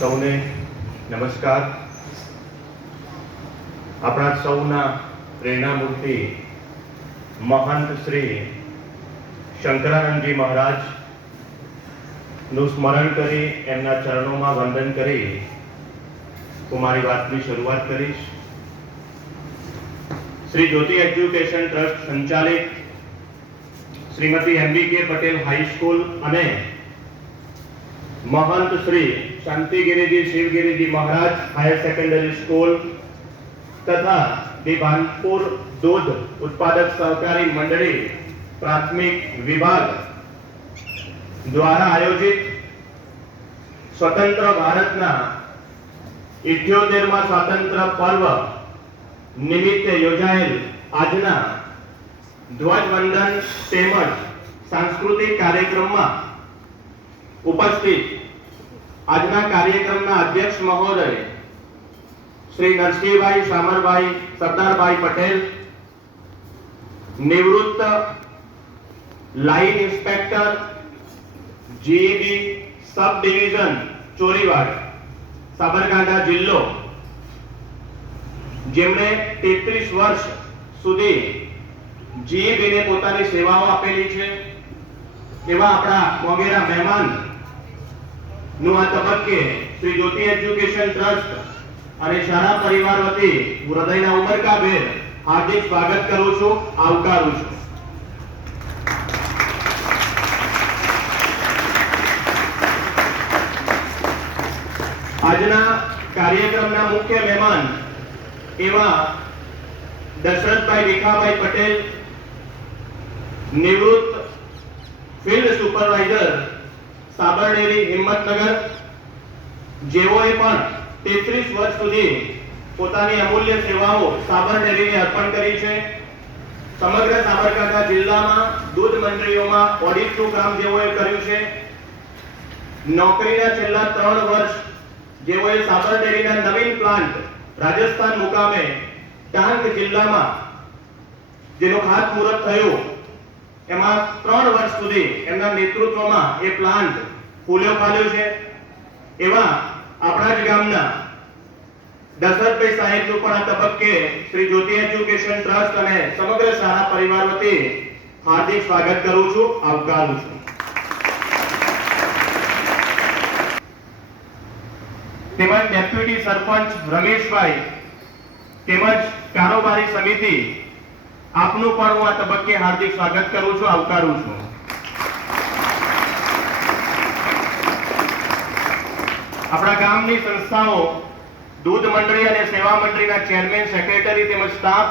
સૌને નમસ્કાર. આપણા સૌના પ્રેરણામૂર્તિ મહંત શ્રી શંકરાનંદજી મહારાજનું સ્મરણ કરી એમના ચરણોમાં વંદન કરી હું મારી વાતની શરૂઆત કરીશ. શ્રી જ્યોતિ એજ્યુકેશન ટ્રસ્ટ સંચાલિત શ્રીમતી એમબીકે પટેલ હાઈસ્કૂલ અને महंत श्री शांतिगिरीजी शिवगिरीजी महाराज हायर सेकेंडरी स्कूल तथा दीवानपुर दूध उत्पादक सहकारी मंडली प्राथमिक विभाग द्वारा आयोजित स्वतंत्र भारतना 78मा स्वातंत्र्य पर्व निमित्ते योजायेल आजना ध्वजवंदन तेमज सांस्कृतिक कार्यक्रम में उपस्थित आजना कार्यक्रमना अध्यक्ष महोदय श्री नरसिंहभाई शामरभाई सरदारभाई पटेल, निवृत्त line inspector GEB sub division Chorwad Sabarkantha जिल्लो जेमणे 33 वर्ष सुधी जीईबी ने पोतानी सेवाओ आपेली छे एवा आपणा मोगेरा मेहमान નું આ તબક્કે શ્રી જ્યોતિ એજ્યુકેશન ટ્રસ્ટ અને શાળા પરિવાર વતી હું હૃદયના ઉમળકાભેર હાર્દિક સ્વાગત કરું છું, આવકારું છું. આજના કાર્યક્રમના મુખ્ય મહેમાન એવા દશરથભાઈ ભીખાભાઈ પટેલ, નિવૃત્ત ફિલ્ડ સુપરવાઇઝર साबरडेरी हिम्मतनगर, जेओए पण 33 वर्ष सुधी पोतानी अमूल्य सेवाओं साबरडेरी ने अर्पण करी छे. समग्र साबरकांठा जिल्लामां दूध मंडळीओमां ऑडिटनुं काम जेओए कर्युं छे. नौकरीना छेल्ला 3 वर्ष जेओए साबरडेरीना नवीन प्लांट राजस्थान मुकामे डांग जिल्लामां जेनुं खातमुहूर्त थयुं एमां 3 वर्ष सुधी एमना नेतृत्वमां ए प्लांट फूल्यो फाल्यो छे. एवा आपणा ज गामना दशरथभाई साहेबनुं पण आ तबक्के श्री ज्योति एज्युकेशन ट्रस्ट अने समग्र शाळा परिवार वती हार्दिक स्वागत करूं छुं, आवकारूं छुं. तेमज डेप्यूटी सरपंच रमेशभाई तेमज कारोबारी समिति आपનું પણ હું આ તબક્કે હાર્દિક સ્વાગત કરું છું, આવકારું છું. આપણા ગામની સંસ્થાઓ દૂધ મંડળી અને સેવા મંડળીના ચેરમેન, સેક્રેટરી તેમજ સ્ટાફ